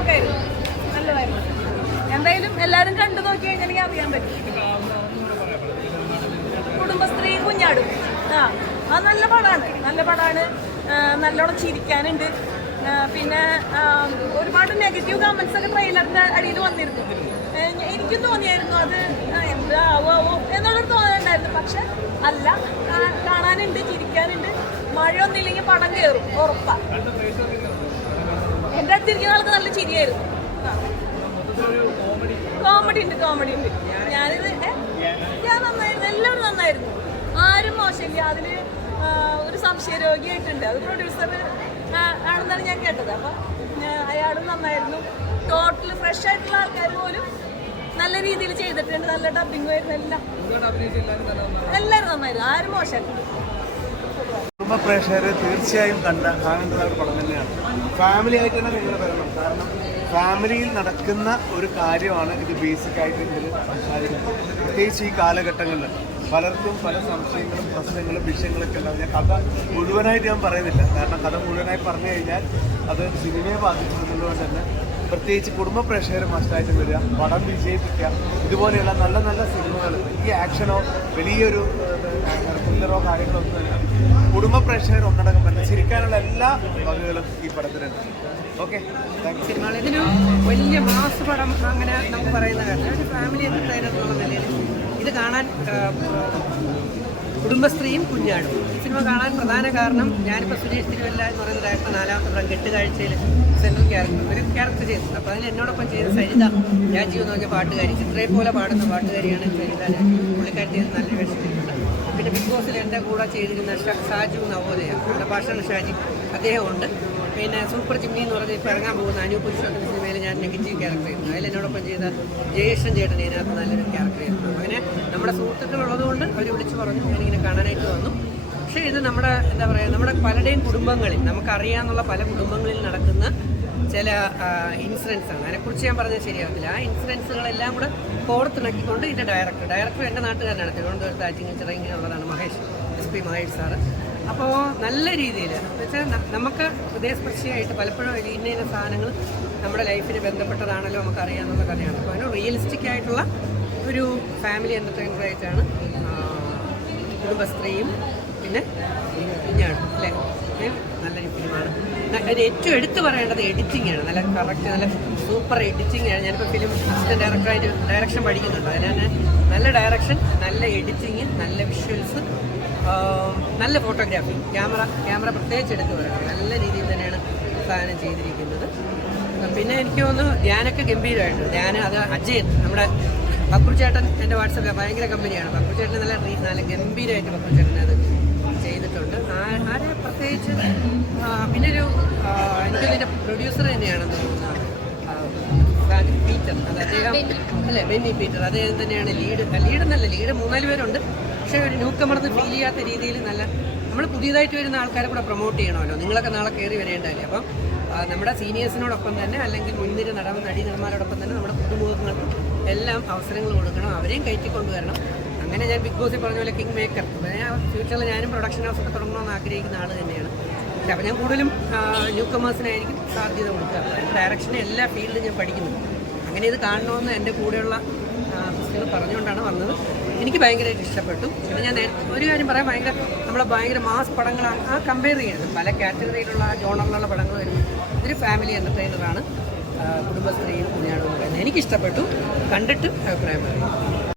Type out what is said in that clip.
പോക്കായിരുന്നു, നല്ലതായിരുന്നു. എന്തായാലും എല്ലാവരും കണ്ടു നോക്കി കഴിഞ്ഞാൽ അറിയാൻ പറ്റും. കുടുംബശ്രീ കുഞ്ഞാടും അത് നല്ല പടമാണ്. നല്ലോണം ചിരിക്കാനുണ്ട്. പിന്നെ ഒരുപാട് നെഗറ്റീവ് കമന്റ്സ് ഒക്കെ ട്രെയിലറിന്റെ അടിയിൽ വന്നിരുന്നു. എനിക്കും തോന്നിയായിരുന്നു അത് എന്താവോ എന്നുള്ളൊരു തോന്നലുണ്ടായിരുന്നു. പക്ഷെ അല്ല, കാണാനുണ്ട്, ചിരിക്കാനുണ്ട്. മഴയൊന്നുമില്ലെങ്കിൽ പടം കയറും ഉറപ്പാണ്. എൻ്റെ അടുത്തിരിക്കുന്ന ആൾക്ക് നല്ല ചിരിയായിരുന്നു. കോമഡി ഉണ്ട്. ഞാൻ നന്നായിരുന്നു, എല്ലാവരും നന്നായിരുന്നു, ആരും മോശമില്ല. അതില് ഒരു സംശയരോഗിയായിട്ടുണ്ട്, അത് പ്രൊഡ്യൂസർ ആണെന്നാണ് ഞാൻ കേട്ടത്. അപ്പം അയാളും നന്നായിരുന്നു. ടോട്ടൽ ഫ്രഷ് ആയിട്ടുള്ള ആൾക്കാർ പോലും നല്ല രീതിയിൽ ചെയ്തിട്ടുണ്ട്. നല്ല ഡബിങ് ആയിരുന്നു. എല്ലാവരും നന്നായിരുന്നു, ആരും മോശമായിട്ടുണ്ട്. കുടുംബ പ്രേക്ഷകരെ തീർച്ചയായും കാണേണ്ട ഒരു പടം തന്നെയാണ്. ഫാമിലി ആയിട്ട് തന്നെ നിങ്ങൾ വരണം. കാരണം ഫാമിലിയിൽ നടക്കുന്ന ഒരു കാര്യമാണ് ഇത് ബേസിക്കായിട്ട് ഇതിൽ സംസാരിക്കുന്നത്. പ്രത്യേകിച്ച് ഈ കാലഘട്ടങ്ങളിൽ പലർക്കും പല സംശയങ്ങളും പ്രശ്നങ്ങളും വിഷയങ്ങളൊക്കെ ഉണ്ടാവും. ഞാൻ കഥ മുഴുവനായിട്ട് ഞാൻ പറയുന്നില്ല, കാരണം കഥ മുഴുവനായി പറഞ്ഞു കഴിഞ്ഞാൽ അത് സിനിമയെ ബാധിച്ചിട്ടുള്ളതുകൊണ്ട് തന്നെ പ്രത്യേകിച്ച് കുടുംബ പ്രേക്ഷകർ മസ്റ്റായിട്ട് വരിക, പടം വിജയിപ്പിക്കുക. ഇതുപോലെയുള്ള നല്ല നല്ല സിനിമകൾ, ഈ ആക്ഷനോ വലിയൊരു ത്രില്ലറോ കാര്യങ്ങളോ ഒന്നും തന്നെ കുടുംബ പ്രേക്ഷകർ ഒന്നടങ്കം തന്നെ ചിരിക്കാനുള്ള എല്ലാ വകകളും ഈ പടത്തിലുണ്ട്. ഓക്കെ, സിനിമകൾ ഇതിന് വലിയ മാസ് പടം അങ്ങനെ നമുക്ക് പറയുന്ന കാര്യം ഒരു ഫാമിലി എന്റർടൈനർ എന്നുള്ള നിലയിൽ ഇത് കാണാൻ കുടുംബശ്രീയും കുഞ്ഞാടും ഈ സിനിമ കാണാൻ പ്രധാന കാരണം ഞാനിപ്പോൾ സുരേഷ് തിരുവല്ല എന്ന് പറയുന്ന ഡയറക്ടർ 4ാമത്തെ പടം കെട്ടുകാഴ്ചയിൽ സെൻട്രൽ ഒരു ക്യാരക്ടർ ചെയ്തിട്ടുണ്ട്. അപ്പോൾ അതിൽ എന്നോടൊപ്പം ചെയ്ത സരിത രാജീവ് എന്ന് പറഞ്ഞ പാട്ടുകാരി, ചിത്രയെ പോലെ പാടുന്ന പാട്ടുകാരിയാണ് സരിത രാജീവ്. പുള്ളിക്കാരി ചെയ്ത് നല്ല വേഷം ചെയ്തിട്ടുണ്ട്. പിന്നെ ബിഗ് ബോസിൽ എൻ്റെ കൂടെ ചെയ്തിരുന്ന സാജു നവോദയ, നമ്മുടെ ഭാഷണ ഷാജി, അദ്ദേഹമുണ്ട്. പിന്നെ സൂപ്പർ ജിമ്മി എന്ന് പറഞ്ഞ് ഇപ്പോൾ ഇറങ്ങാൻ പോകുന്ന അനൂപ് പുരുഷോത്തമ സിനിമയിൽ ഞാൻ നെഗറ്റീവ് ക്യാരക്ടർ ചെയ്യുന്നു. അതിൽ എന്നോടൊപ്പം ചെയ്ത ജയേഷൻ ചേട്ടൻ ഇതിനകത്ത് നല്ലൊരു ക്യാരക്ടർ ചെയ്യുന്നു. അങ്ങനെ നമ്മുടെ സുഹൃത്തുക്കളുള്ളതുകൊണ്ട് അവർ വിളിച്ചു പറഞ്ഞു, ഞാനിങ്ങനെ കാണാനായിട്ട് വന്നു. പക്ഷേ ഇത് നമ്മുടെ എന്താ പറയുക, നമ്മുടെ പലരുടെയും കുടുംബങ്ങളിൽ നമുക്കറിയാമെന്നുള്ള പല കുടുംബങ്ങളിൽ നടക്കുന്ന ചില ഇൻസിഡൻസാണ്. അതിനെക്കുറിച്ച് ഞാൻ പറഞ്ഞാൽ ശരിയാകത്തില്ല. ആ ഇൻസിഡൻസുകളെല്ലാം കൂടെ കോർത്തിണക്കിക്കൊണ്ട് ഇതിൻ്റെ ഡയറക്ടർ എൻ്റെ നാട്ടുകാരനാണ്, തിരുവനന്തപുരത്ത് ആറ്റിങ്ങൽ ചിറങ്ങിലുള്ളതാണ് SP മഹേഷ് സാറ്. അപ്പോൾ നല്ല രീതിയിൽ വെച്ചാൽ നമുക്ക് ഹൃദയസ്പർശിയായിട്ട് പലപ്പോഴും ഇന്ന സാധനങ്ങൾ നമ്മുടെ ലൈഫിന് ബന്ധപ്പെട്ടതാണല്ലോ നമുക്കറിയാമെന്നുള്ള കഥയാണ്. അപ്പോൾ അതിന് റിയലിസ്റ്റിക് ആയിട്ടുള്ള ഒരു ഫാമിലി എൻ്റർടൈനറായിട്ടാണ് കുടുംബശ്രീയും പിന്നെ കുഞ്ഞാടും അല്ലേ. നല്ലൊരു ഫിലിമാണ്. അതിന് ഏറ്റവും എടുത്തു പറയേണ്ടത് എഡിറ്റിംഗാണ്. നല്ല കറക്റ്റ്, നല്ല സൂപ്പർ എഡിറ്റിംഗാണ്. ഞാനിപ്പോൾ ഫിലിം അസിസ്റ്റൻറ്റ് ഡയറക്ടറായിട്ട് ഡയറക്ഷൻ പഠിക്കുന്നുണ്ട്. അതിന് നല്ല ഡയറക്ഷൻ, നല്ല എഡിറ്റിങ്, നല്ല വിഷ്വൽസ്, നല്ല ഫോട്ടോഗ്രാഫി, ക്യാമറ പ്രത്യേകിച്ച് എടുത്ത് പറയണം. നല്ല രീതിയിൽ തന്നെയാണ് സാധനം ചെയ്തിരിക്കുന്നത്. പിന്നെ എനിക്ക് തോന്നുന്നു ധ്യാനൊക്കെ ഗംഭീരമായിട്ട്. അത് അജയൻ, നമ്മുടെ ബക്രു ചേട്ടൻ എൻ്റെ വാട്സപ്പിൽ ഭയങ്കര കമ്പനിയാണ്. ബക്രു ചേട്ടൻ നല്ല ഗംഭീരമായിട്ട് ബക്രു ചേട്ടൻ അത് ചെയ്തിട്ടുണ്ട്. ആരെ പ്രത്യേകിച്ച് പിന്നെ എനിക്കതിൻ്റെ പ്രൊഡ്യൂസർ തന്നെയാണെന്ന് തോന്നുന്നത് പീറ്റർ, അത് അദ്ദേഹം അല്ലേ, ബെന്നി പീറ്റർ, അദ്ദേഹം തന്നെയാണ് ലീഡെന്നല്ല, ലീഡ് 3-4 പേരുണ്ട്. പക്ഷേ ഒരു ന്യൂക്കമർന്ന് ഫീൽ ചെയ്യാത്ത രീതിയിൽ നല്ല നമ്മൾ പുതിയതായിട്ട് വരുന്ന ആൾക്കാരെ കൂടെ പ്രൊമോട്ട് ചെയ്യണമല്ലോ. നിങ്ങളൊക്കെ നാളെ കയറി വരേണ്ടതല്ലേ. അപ്പം നമ്മുടെ സീനിയേഴ്സിനോടൊപ്പം തന്നെ അല്ലെങ്കിൽ മുൻനിര നടന്മാരോടൊപ്പം തന്നെ നമ്മുടെ പുതുമുഖങ്ങൾക്ക് എല്ലാം അവസരങ്ങൾ കൊടുക്കണം, അവരെയും കയറ്റിക്കൊണ്ടുവരണം. അങ്ങനെ ഞാൻ ബിഗ് ബോസിൽ പറഞ്ഞ പോലെ കിങ് മേക്കർ, ഫ്യൂച്ചറിൽ ഞാനും പ്രൊഡക്ഷൻ ഹൗസൊക്കെ തുടങ്ങണമെന്ന് ആഗ്രഹിക്കുന്ന ആൾ തന്നെയാണ്. പക്ഷേ അപ്പോൾ ഞാൻ കൂടുതലും ന്യൂ കമേഴ്സിനായിരിക്കും സാധ്യത കൊടുക്കുക. ഡയറക്ഷനെ എല്ലാ ഫീൽഡിലും ഞാൻ പഠിക്കുന്നുണ്ട്. അങ്ങനെ ഇത് കാണണമെന്ന് എൻ്റെ കൂടെയുള്ള സിസ്റ്റർ പറഞ്ഞുകൊണ്ടാണ് വന്നത്. എനിക്ക് ഭയങ്കരമായിട്ട് ഇഷ്ടപ്പെട്ടു. പിന്നെ ഞാൻ ഒരു കാര്യം പറയാം, ഭയങ്കര മാസ് പടങ്ങളാണ് ആ കമ്പയർ ചെയ്യുന്നത്. പല കാറ്റഗറിയിലുള്ള ജോണറിലുള്ള പടങ്ങൾ വരുന്നു. ഇതൊരു ഫാമിലി എൻ്റർടൈനറാണ് കുടുംബശ്രീയും കുഞ്ഞാടും പറയുന്നത്. എനിക്കിഷ്ടപ്പെട്ടു. കണ്ടിട്ട് അഭിപ്രായം പറയും.